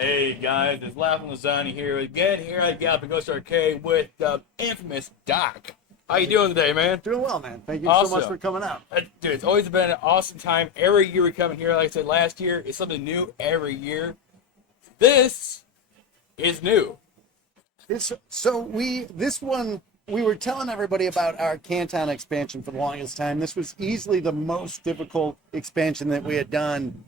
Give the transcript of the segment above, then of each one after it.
Hey guys, it's Laughing Lasagna here again here at Galloping Arcade with the infamous Doc. How you doing today, man? Doing well, man. Thank you so much Awesome. for coming out. Dude, it's always been an awesome time. Every year we come in here, like I said last year, it's something new every year. This is new. This one we were telling everybody about our Canton expansion for the longest time. This was easily the most difficult expansion that we had done.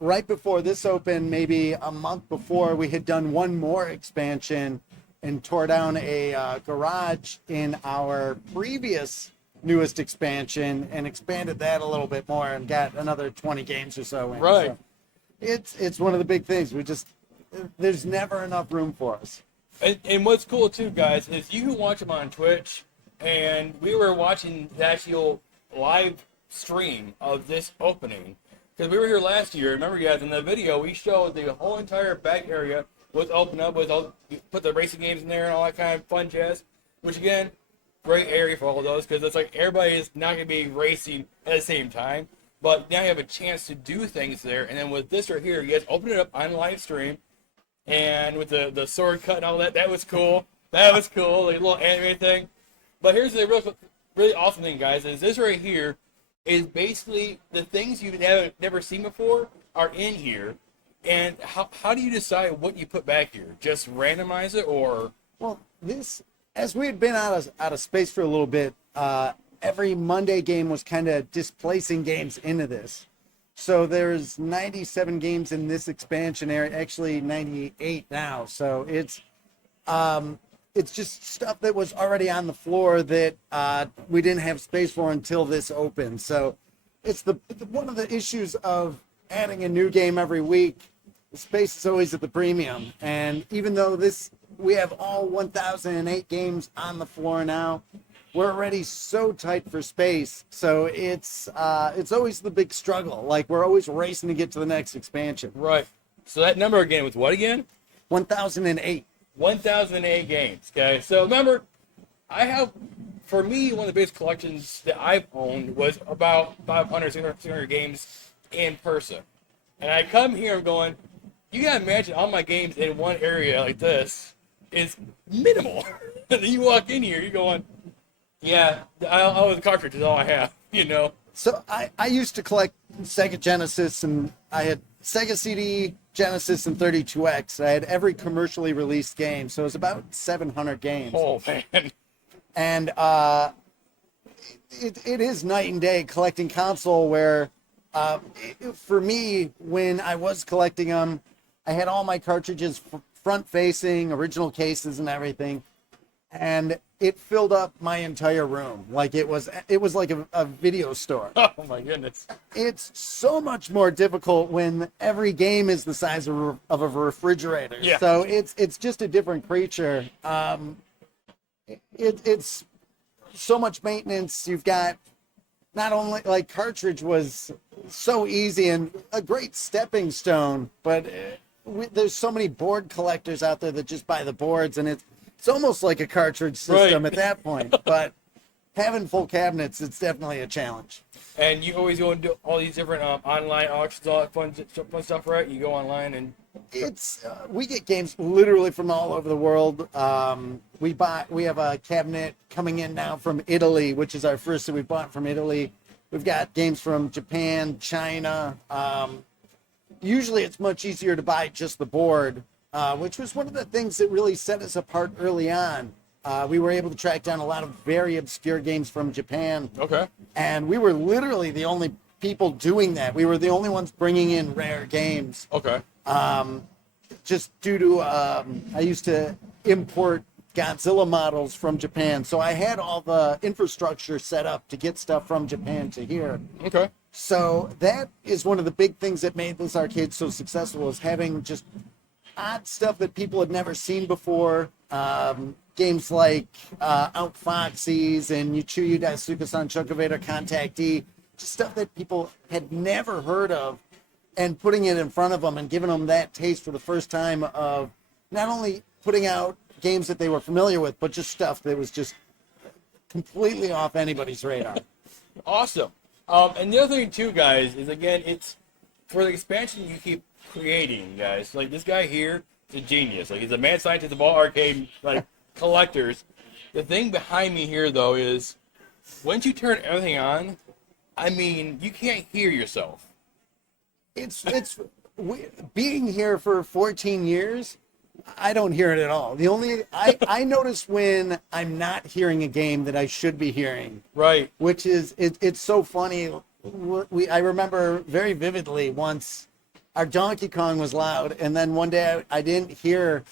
Right before this opened, maybe a month before, we had done one more expansion and tore down a garage in our previous newest expansion and expanded that a little bit more and got another 20 games or so in. Right. So it's one of the big things. There's never enough room for us. And what's cool too, guys, is you can watch them on Twitch, and we were watching the actual live stream of this opening. Because we were here last year, remember guys, in the video we showed the whole entire back area was opened up with all, put the racing games in there and all that kind of fun jazz. Which again, great area for all of those because it's like everybody is not going to be racing at the same time. But now you have a chance to do things there. And then with this right here, you guys open it up on live stream. And with the sword cut and all that, that was cool. That was cool, like a little anime thing. But here's the really awesome thing, guys, is this right here is basically the things you've never seen before are in here. And how do you decide what you put back here? Just randomize it, or? Well, as we had been out of space for a little bit, every Monday game was kind of displacing games into this. So there's 97 games in this expansion area, actually 98 now. So it's just stuff that was already on the floor that we didn't have space for until this opened. So it's one of the issues of adding a new game every week. The space is always at the premium. And even though we have all 1,008 games on the floor now, we're already so tight for space. So it's always the big struggle. Like, we're always racing to get to the next expansion. Right. So that number again was what again? 1,008. 1,008 games, okay? So remember, for me, one of the biggest collections that I've owned was about 500, 600 games in person. And I come here going, you gotta imagine all my games in one area like this is minimal. And then you walk in here, you're going, yeah, all the cartridge is all I have, you know? So I used to collect Sega Genesis, and I had Sega CD, Genesis, and 32X. I had every commercially released game, so it was about 700 games. Oh, man. And it is night and day collecting console where, for me, when I was collecting them, I had all my cartridges front-facing, original cases and everything, and it filled up my entire room. Like it was like a video store. Oh, my goodness. It's so much more difficult when every game is the size of a refrigerator. Yeah. So it's just a different creature. It's so much maintenance. You've got not only, like, cartridge was so easy and a great stepping stone, but there's so many board collectors out there that just buy the boards, and it's almost like a cartridge system at that point. But having full cabinets, it's definitely a challenge. And you always go and do all these different online auctions, all that fun stuff, right? You go online and we get games literally from all over the world. We have a cabinet coming in now from Italy, which is our first that we bought from Italy. We've got games from Japan, China. Usually it's much easier to buy just the board, which was one of the things that really set us apart early on. We were able to track down a lot of very obscure games from Japan. okay. And we were literally the only people doing that. We were the only ones bringing in rare games. Okay. Just due to, I used to import Godzilla models from Japan. So I had all the infrastructure set up to get stuff from Japan to here. Okay. So that is one of the big things that made this arcade so successful, is having just odd stuff that people had never seen before. Games like Outfoxies and Yuchuyu Daisuke-san Chocovator Contact D, just stuff that people had never heard of, and putting it in front of them and giving them that taste for the first time of not only putting out games that they were familiar with, but just stuff that was just completely off anybody's radar. Awesome. And the other thing too, guys, is again, it's for the expansion you keep creating, guys. Like, this guy here is a genius. Like, he's a mad scientist of all arcade, like, collectors. The thing behind me here, though, is once you turn everything on, I mean, you can't hear yourself. Being here for 14 years, I don't hear it at all. The only I notice when I'm not hearing a game that I should be hearing. Right. Which is it's so funny. I remember very vividly once our Donkey Kong was loud, and then one day I didn't hear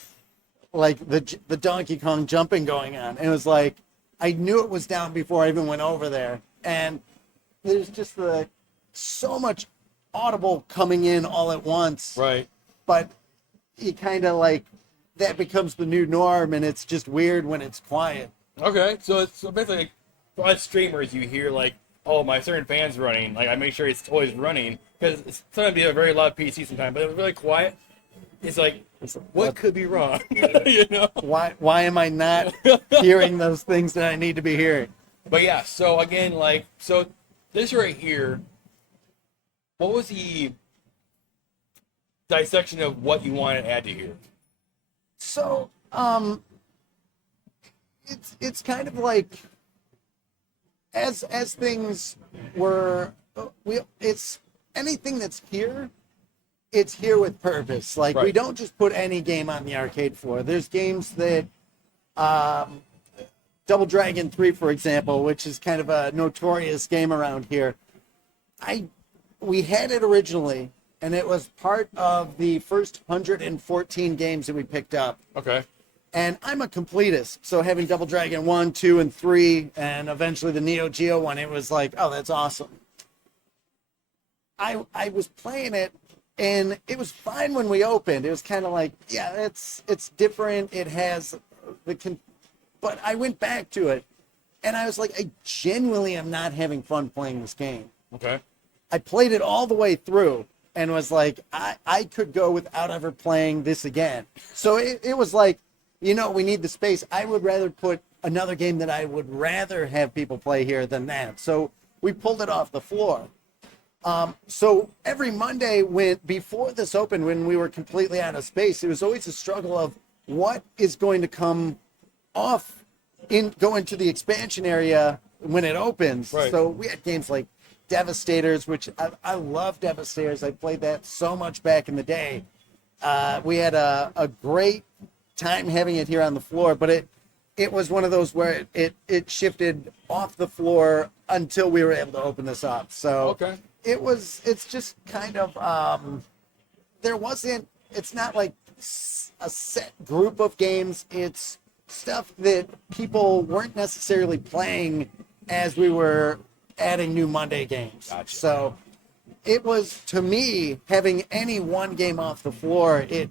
like the Donkey Kong jumping going on, and it was like I knew it was down before I even went over there, and there's just so much audible coming in all at once. Right. But you kind of like that becomes the new norm, and it's just weird when it's quiet. Okay, so basically, like, for us streamers, you hear like, oh, my certain fan's running. Like, I make sure it's always running because it's sometimes be a very loud PC sometimes, but if it's really quiet, it's like, what could be wrong? You know? Why am I not hearing those things that I need to be hearing? But yeah, so again, like, so this right here, what was the dissection of what you want to add to here? So, it's kind of like as things were, it's anything that's here, it's here with purpose. Like, Right. we don't just put any game on the arcade floor. There's games that, Double Dragon 3, for example, which is kind of a notorious game around here. We had it originally, and it was part of the first 114 games that we picked up. Okay. And I'm a completist, so having Double Dragon 1, 2, and 3, and eventually the Neo Geo one, it was like, oh, that's awesome. I was playing it, and it was fine when we opened. It was kind of like, yeah, it's different. It has but I went back to it, and I was like, I genuinely am not having fun playing this game. Okay. I played it all the way through and was like, I could go without ever playing this again. So it was like, we need the space. I would rather put another game that I would rather have people play here than that. So we pulled it off the floor. So every Monday before this opened, when we were completely out of space, it was always a struggle of what is going to come off go into the expansion area when it opens. Right. So we had games like Devastators, which I love Devastators. I played that so much back in the day. We had a great time having it here on the floor, but it was one of those where it shifted off the floor until we were able to open this up. So Okay. it's just kind of, it's not like a set group of games. It's stuff that people weren't necessarily playing as we were adding new Monday games. Gotcha. So it was, to me, having any one game off the floor, it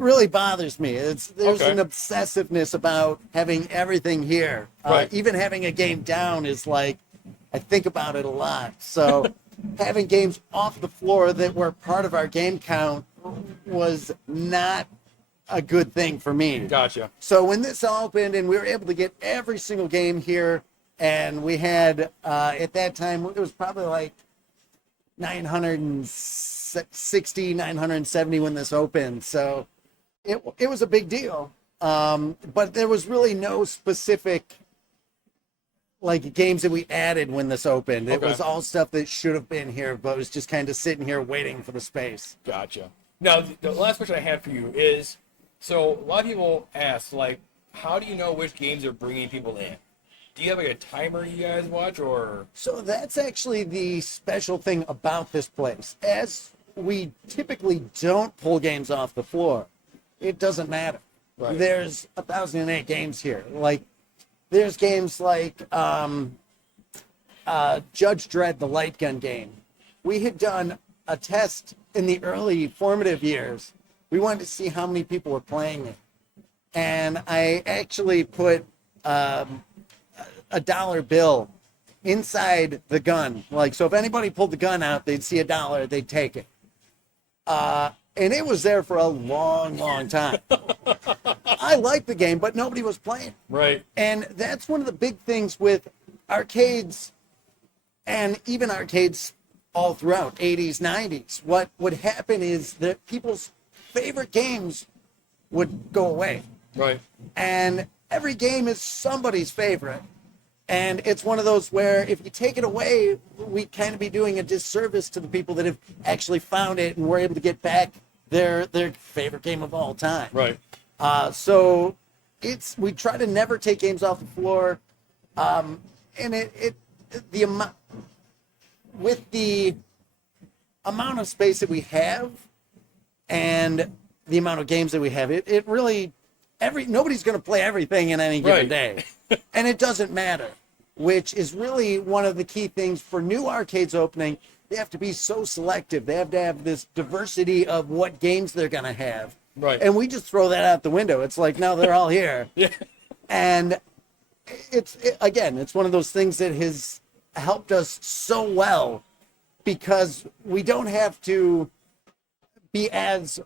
really bothers me. There's Okay. an obsessiveness about having everything here. Right. Even having a game down is like, I think about it a lot. So having games off the floor that were part of our game count was not a good thing for me. Gotcha. So when this opened and we were able to get every single game here, and we had, at that time, it was probably like 960, 970 when this opened. So it was a big deal. But there was really no specific like games that we added when this opened. It Okay. was all stuff that should have been here, but was just kind of sitting here waiting for the space. Gotcha. Now, the last question I have for you is, so a lot of people ask, like, how do you know which games are bringing people in? Do you have like a timer you guys watch, or? So that's actually the special thing about this place. As we typically don't pull games off the floor, it doesn't matter. Right. There's 1,008 games here. Like, there's games like Judge Dredd, the light gun game. We had done a test in the early formative years. We wanted to see how many people were playing it. And I actually put a dollar bill inside the gun. Like, so if anybody pulled the gun out, they'd see $1, they'd take it. And it was there for a long, long time. I liked the game, but nobody was playing. Right. And that's one of the big things with arcades, and even arcades all throughout 80s, 90s. What would happen is that people's favorite games would go away. Right. And every game is somebody's favorite. And it's one of those where if you take it away, we kind of be doing a disservice to the people that have actually found it and were able to get back their favorite game of all time. Right. So we try to never take games off the floor. And the amount, with the amount of space that we have and the amount of games that we have, it really, nobody's going to play everything in any given day. And it doesn't matter, which is really one of the key things for new arcades opening. They have to be so selective. They have to have this diversity of what games they're going to have. Right. And we just throw that out the window. It's like, no, they're all here. Yeah. And again, it's one of those things that has helped us so well because we don't have to be as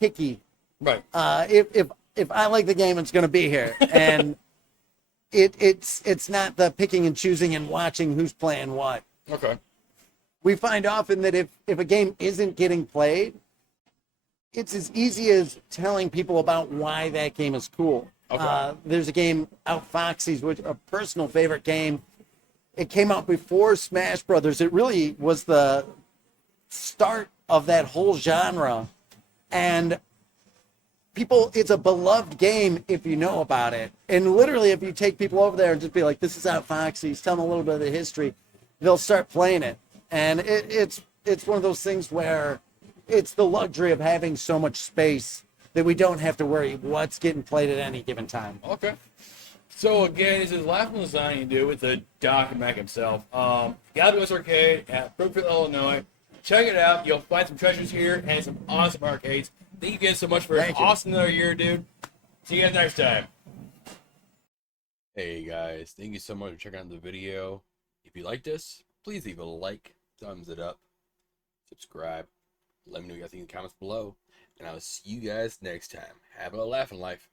picky. Right. If I like the game, it's going to be here. And it's not the picking and choosing and watching who's playing what. Okay. We find often that if a game isn't getting played, it's as easy as telling people about why that game is cool. Okay. There's a game, Outfoxies, which a personal favorite game. It came out before Smash Brothers. It really was the start of that whole genre. And it's a beloved game if you know about it. And literally, if you take people over there and just be like, this is Outfoxies, tell them a little bit of the history, they'll start playing it. And it's one of those things where it's the luxury of having so much space that we don't have to worry what's getting played at any given time. Okay. So again, this is the last one design you do with the Doc Mac himself. Galloping Arcade at Brookfield, Illinois. Check it out. You'll find some treasures here and some awesome arcades. Thank you guys so much for an awesome another year, dude. See you guys next time. Hey guys, thank you so much for checking out the video. If you liked this, please leave a like, thumbs it up, subscribe. Let me know what you guys think in the comments below. And I'll see you guys next time. Have a laugh in life.